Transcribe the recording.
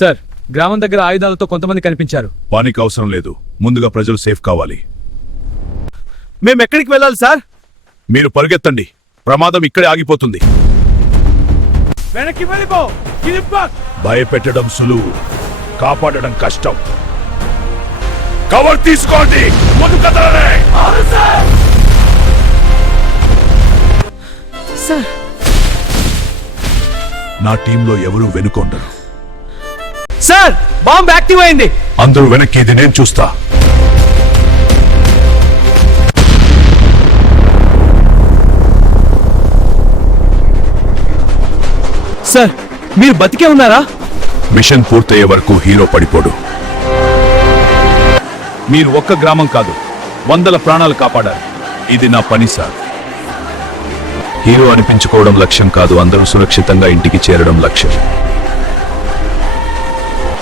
Sir, గ్రామం దగ్గర ఆయుధాలతో కొంతమంది కనిపించారు. పానికి అవసరం లేదు, ముందుగా ప్రజలు సేఫ్ కావాలి. మేము ఎక్కడికి వెళ్ళాలి సార్? మీరు పరుగెత్తండి, ప్రమాదం ఇక్కడే ఆగిపోతుంది. వెనక్కి వెళ్ళిపో. భయపెట్టడం సులువు, కాపాడడం కష్టం. కవర్ తీసుకోండి, ముందు కదలనే. సార్, నా టీంలో ఎవరూ వెనుకొండరు. సార్, బాంబ్ యాక్టివ్ అయింది. అందరూ వెనక్కి, ఇది నేను చూస్తా. సార్, మీరు బతికే ఉన్నారా? మిషన్ పూర్తయ్యే వరకు హీరో పడిపోడు. మీరు ఒక్క గ్రామం కాదు, 100 ప్రాణాలు కాపాడారు. ఇది నా పని సార్. హీరో అనిపించుకోవడం లక్ష్యం కాదు, అందరూ సురక్షితంగా ఇంటికి చేరడం లక్ష్యం.